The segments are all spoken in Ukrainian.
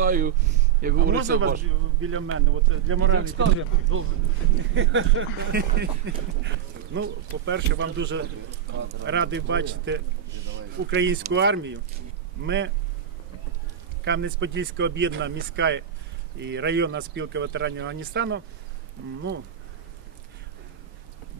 вітаю. Як А можна вас ваш. біля мене? От для моральної підтримки. Ну, по-перше, вам дуже радий бачити українську армію. Ми Кам'янець-Подільська об'єднана міська і районна спілка ветеранів Афганістану. Ну,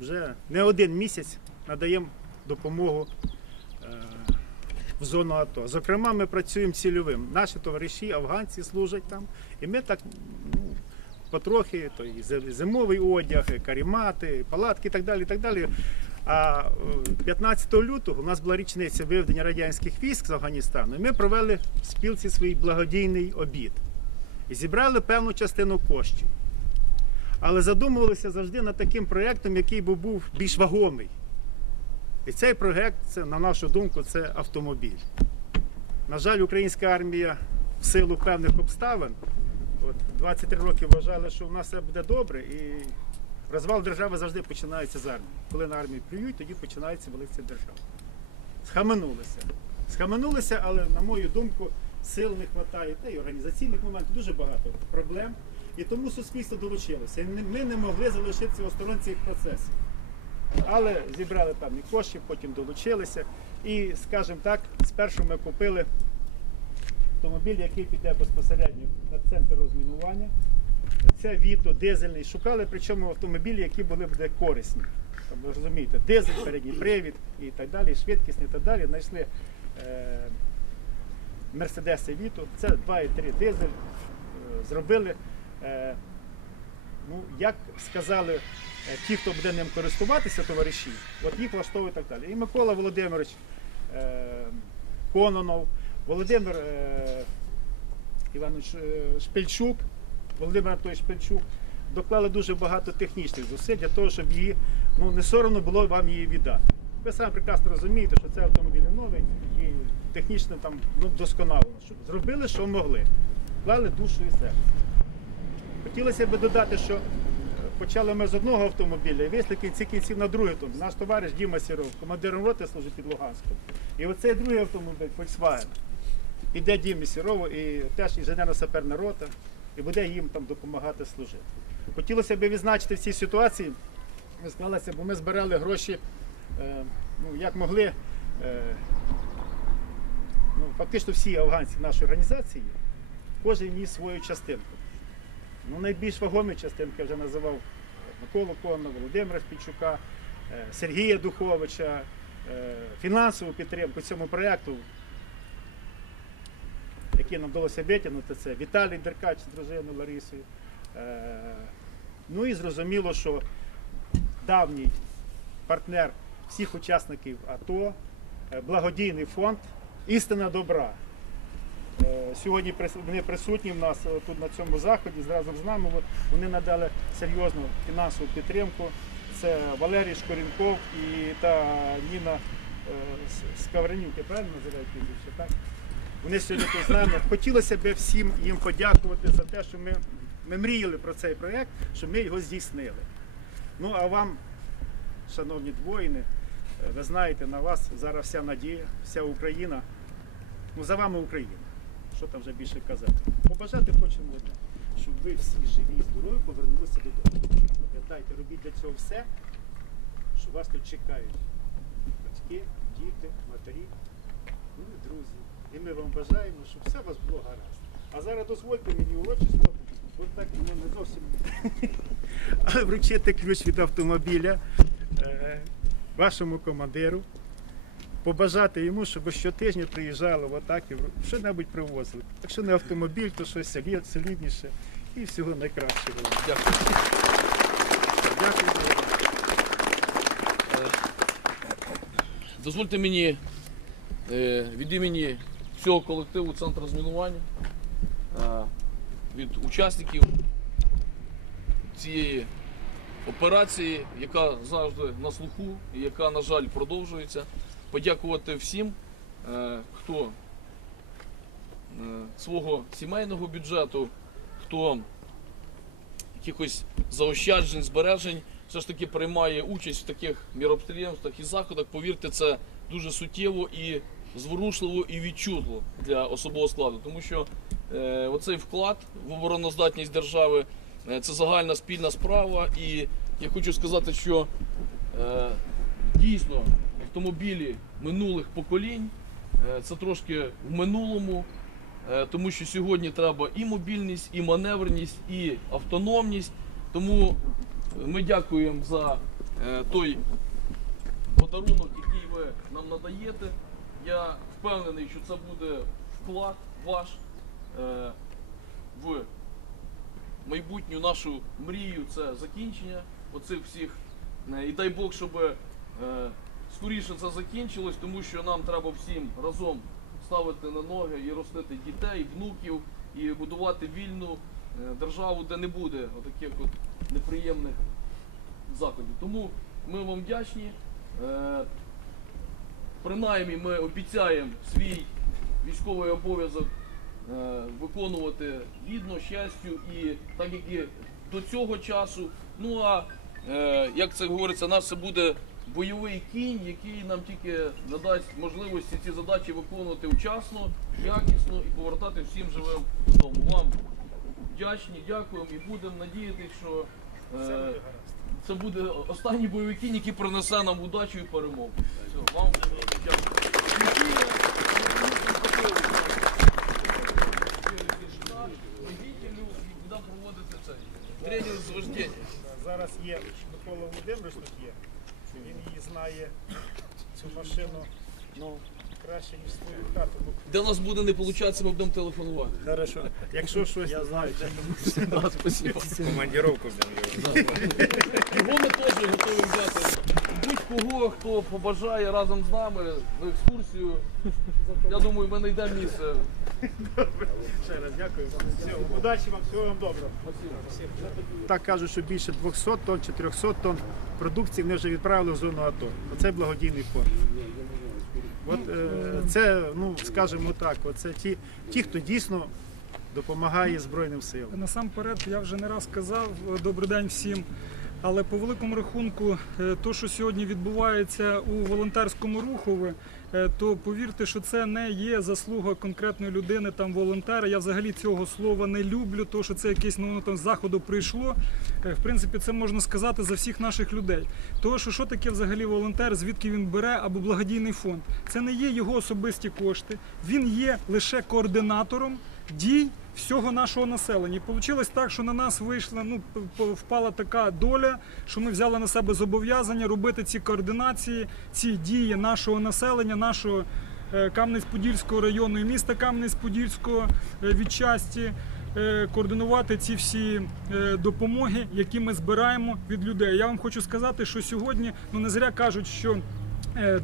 вже не один місяць надаємо допомогу е, в зону АТО. Зокрема, ми працюємо цільовим. Наші товариші, афганці служать там, і ми так ну, потрохи, то і зимовий одяг, і карімати, палатки і так далі. І так далі. А е, 15 лютого у нас була річниця виведення радянських військ з Афганістану. І ми провели в спілці свій благодійний обід і зібрали певну частину коштів. Але задумувалися завжди над таким проєктом, який би був більш вагомий. І цей проєкт, це, на нашу думку, це автомобіль. На жаль, українська армія в силу певних обставин от, 23 роки вважали, що у нас все буде добре, і розвал держави завжди починається з армії. Коли на армію плюють, тоді починається велиця держава. Схаменулися. Схаменулися, але, на мою думку, сил не вистачає, та й організаційних моментів дуже багато проблем. І тому суспільство долучилося. Ми не могли залишитися осторонь цих процесів. Але зібрали певні кошти, потім долучилися. І, скажімо так, спершу ми купили автомобіль, який піде безпосередньо на центр розмінування. Це Віто, дизельний. Шукали причому автомобілі, які були б корисні. Ви розумієте, дизель, передній привід і так далі, швидкісний і так далі. Знайшли е, Мерседеси Віто, це 2,3 дизель. Е, зробили. Ну, як сказали е, ті, хто буде ним користуватися, товариші, от їх влаштовує так далі. І Микола Володимирович е, Кононов, Володимир е, Іванович е, Шпильчук, Володимир Анатолійович Шпильчук доклали дуже багато технічних зусиль для того, щоб її ну, не соромно було вам її віддати. Ви самі прекрасно розумієте, що це автомобіль новий і технічно там ну, вдосконалено. Щоб зробили, що могли. Вклали душу і серце. Хотілося б додати, що е, почали ми з одного автомобіля і вийшли кінці кінців на другий автомобіль. Наш товариш Діма Сіров, командиром роти служить під Луганськом. І оцей другий автомобіль Volkswagen піде Дімі Сірову і теж інженерно-саперна рота, і буде їм там допомагати служити. Хотілося б відзначити в цій ситуації, ми склалися, бо ми збирали гроші, е, ну, як могли. Е, ну, фактично всі афганці нашої організації, кожен ніс свою частинку. Ну, найбільш вагомі частинки вже називав Миколу Конна, Володимира Спільчука, е, Сергія Духовича, е, фінансову підтримку цьому проєкту, який нам вдалося витягнути, це Віталій Деркач з дружиною Ларисою. Е, Ну і зрозуміло, що давній партнер всіх учасників АТО, благодійний фонд Істина добра. Е, Сьогодні вони присутні в нас е, тут на цьому заході разом з нами. Вони надали серйозну фінансову підтримку. Це Валерій Шкорінков і та Ніна е, С- Скавренюк, я правильно називаю прізвище, так? Вони сьогодні тут з нами. Хотілося б всім їм подякувати за те, що ми, ми мріяли про цей проєкт, що ми його здійснили. Ну а вам, шановні воїни, е, ви знаєте, на вас зараз вся надія, вся Україна. Ну, за вами Україна. Що там вже більше казати? Побажати хочемо щоб ви всі живі і здорові повернулися додому. Пам'ятайте, робіть для цього все, що вас тут чекають. Батьки, діти, матері, ну і друзі. І ми вам бажаємо, щоб все у вас було гаразд. А зараз дозвольте мені урочисто, от так ну, не зовсім вручити ключ від автомобіля е, вашому командиру побажати йому, щоб щотижня приїжджали в атак і що-небудь привозили. Якщо не автомобіль, то щось солі- солідніше і всього найкращого. Дякую. Дякую. Дозвольте мені е, від імені всього колективу Центру розмінування, е, від учасників цієї операції, яка завжди на слуху і яка, на жаль, продовжується, подякувати всім, е, хто е, свого сімейного бюджету, хто якихось заощаджень, збережень все ж таки приймає участь в таких міроприємствах і заходах. Повірте, це дуже суттєво і зворушливо і відчутливо для особового складу, тому що е, оцей вклад в обороноздатність держави. Це загальна спільна справа. І я хочу сказати, що дійсно автомобілі минулих поколінь е, це трошки в минулому. Е, Тому що сьогодні треба і мобільність, і маневреність, і автономність. Тому ми дякуємо за е, той подарунок, який ви нам надаєте. Я впевнений, що це буде вклад ваш в майбутню нашу мрію. Це закінчення оцих всіх. І дай Бог, щоб скоріше це закінчилось, тому що нам треба всім разом ставити на ноги і ростити дітей, внуків, і будувати вільну е, державу, де не буде отаких от неприємних заходів. Тому ми вам вдячні. Е, Принаймні ми обіцяємо свій військовий обов'язок е, виконувати гідно, щастю і так як і до цього часу. Ну а як це говориться, нас це буде бойовий кінь, який нам тільки надасть можливості ці задачі виконувати вчасно, якісно і повертати всім живим додому. Вам вдячні, дякуємо і будемо надіятися, що е, це буде останній бойовий кінь, який принесе нам удачу і перемогу. Все, вам дякую. Тренер з. Зараз є Микола Володимирович тут є. Він її знає, цю машину ну, краще, ніж свою хату. Де у нас буде не получатися, ми будемо телефонувати. Хорошо. Якщо щось, я знаю. Да, спасибо. Командировку взяв. Його ми теж готові взяти. Будь-кого, хто побажає разом з нами в екскурсію. Я думаю, ми знайдемо місце. Ще раз дякую вам. Все, удачі вам, всього вам доброго. Так кажуть, що більше 200 тонн, 400 тонн продукції вони вже відправили в зону АТО. Оце благодійний фонд. От е, це, ну скажімо так, оце ті, ті, хто дійсно допомагає Збройним силам. Насамперед, я вже не раз казав, е, добрий день всім. Але по великому рахунку, е, то, що сьогодні відбувається у волонтерському е, то повірте, що це не є заслуга конкретної людини, там волонтера. Я взагалі цього слова не люблю, то що це якесь ну, воно там з заходу прийшло. Е, В принципі, це можна сказати за всіх наших людей. Тому що що таке взагалі волонтер, звідки він бере або благодійний фонд? Це не є його особисті кошти. Він є лише координатором дій всього нашого населення. І вийшло так, що на нас вийшла, ну впала така доля, що ми взяли на себе зобов'язання робити ці координації, ці дії нашого населення, нашого е, Кам'янець-Подільського району і міста Кам'янець-Подільського е, відчасті. е, Координувати ці всі допомоги, які ми збираємо від людей. Я вам хочу сказати, що сьогодні ну не зря кажуть, що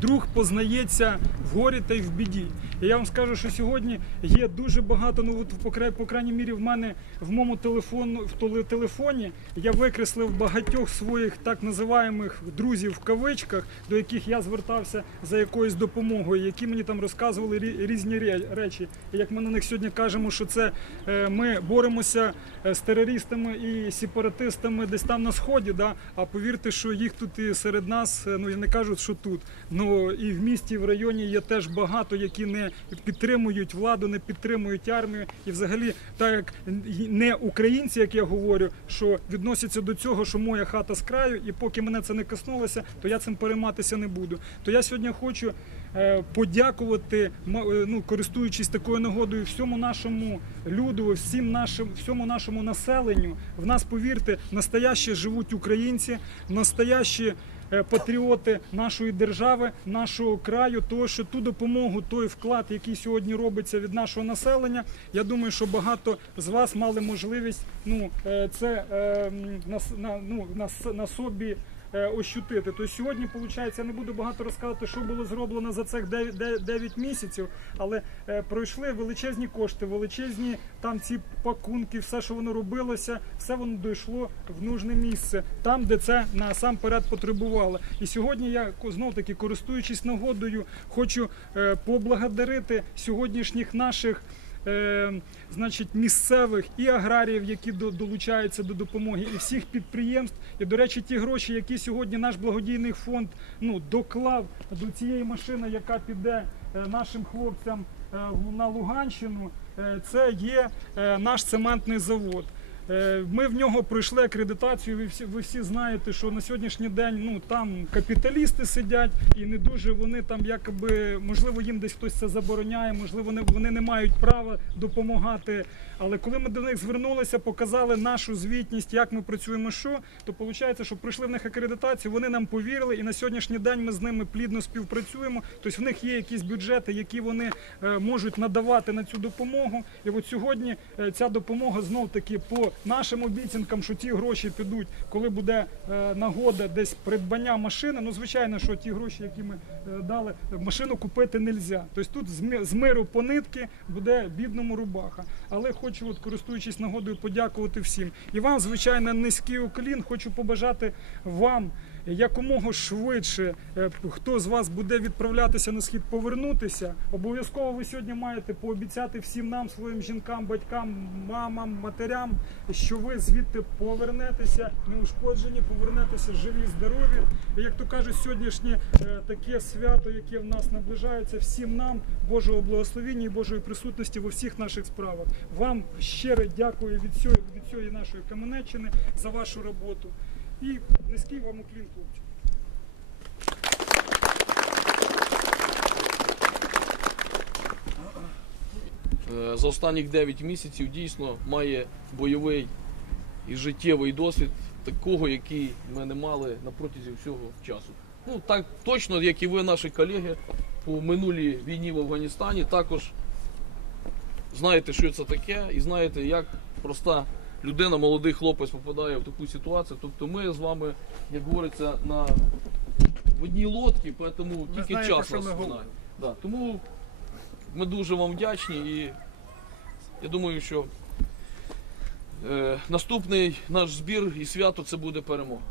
друг познається в горі та й в біді. І я вам скажу, що сьогодні є дуже багато, ну от по, край- по крайній мірі в мене в моєму телефону, в теле- телефоні я викреслив багатьох своїх так називаємих друзів в кавичках, до яких я звертався за якоюсь допомогою, які мені там розказували рі- різні речі. І як ми на них сьогодні кажемо, що це е, ми боремося е, з терористами і сепаратистами десь там на сході. Да? А повірте, що їх тут і серед нас, е, ну я не кажу, що тут. Ну і в місті, і в районі є теж багато, які не підтримують владу, не підтримують армію. І взагалі, так як не українці, як я говорю, що відносяться до цього, що моя хата з краю, і поки мене це не коснулося, то я цим перейматися не буду. То я сьогодні хочу е, подякувати, е, ну користуючись такою нагодою, всьому нашому люду, всім нашим, всьому нашому населенню. В нас, повірте, настоящі живуть українці, настоящі патріоти нашої держави, нашого краю, того, що ту допомогу, той вклад, який сьогодні робиться від нашого населення, я думаю, що багато з вас мали можливість ну, е, це е, на, на, ну, на, на собі. Е, Ощутити. Тобто сьогодні, виходить, я не буду багато розказувати, що було зроблено за цих 9, 9 місяців, але е, пройшли величезні кошти, величезні там ці пакунки, все, що воно робилося, все воно дійшло в нужне місце, там, де це насамперед потребувало. І сьогодні я знов таки, користуючись нагодою, хочу е, поблагодарити сьогоднішніх наших. Е, значить, місцевих і аграріїв, які долучаються до допомоги, і всіх підприємств. І, до речі, ті гроші, які сьогодні наш благодійний фонд ну, доклав до цієї машини, яка піде е, нашим хлопцям е, на Луганщину. е, це є наш цементний завод. Е, Ми в нього пройшли акредитацію. Ви всі, ви всі знаєте, що на сьогоднішній день ну там капіталісти сидять і не дуже вони там, якоби можливо, їм десь хтось це забороняє, можливо, вони, вони не мають права допомагати. Але коли ми до них звернулися, показали нашу звітність, як ми працюємо, що то виходить, що пройшли в них акредитацію, вони нам повірили, і на сьогоднішній день ми з ними плідно співпрацюємо. Тобто в них є якісь бюджети, які вони е, можуть надавати на цю допомогу. І от сьогодні е, ця допомога знов таки по нашим обіцянкам, що ті гроші підуть, коли буде е, нагода десь придбання машини. Ну звичайно, що ті гроші, які ми е, дали, машину купити не можна. Тобто тут з миру по нитки буде бідному рубаха. Але хочу, от користуючись нагодою, подякувати всім. І вам, звичайно, низький уклін. Хочу побажати вам якомога швидше, е, хто з вас буде відправлятися на схід, повернутися. Обов'язково ви сьогодні маєте пообіцяти всім нам, своїм жінкам, батькам, мамам, матерям, що ви звідти повернетеся неушкоджені, повернетеся живі, здорові. Як то кажуть, сьогоднішнє е, таке свято, яке в нас наближається, всім нам Божого благословіння і Божої присутності в усіх наших справах. Вам щиро дякую від цієї, від цієї нашої Каменеччини за вашу роботу. І низький вам уклін, хлопці. Е, за останніх 9 місяців дійсно має бойовий і життєвий досвід такого, який ми не мали на протязі всього часу. Ну так точно, як і ви, наші колеги, по минулій війні в Афганістані, також знаєте, що це таке, і знаєте, як проста людина, молодий хлопець попадає в таку ситуацію. Тобто ми з вами, як говориться, на в одній лодці, тому тільки знаєте, час нас ми знає. Да, тому ми дуже вам вдячні і я думаю, що е, наступний наш збір і свято це буде перемога.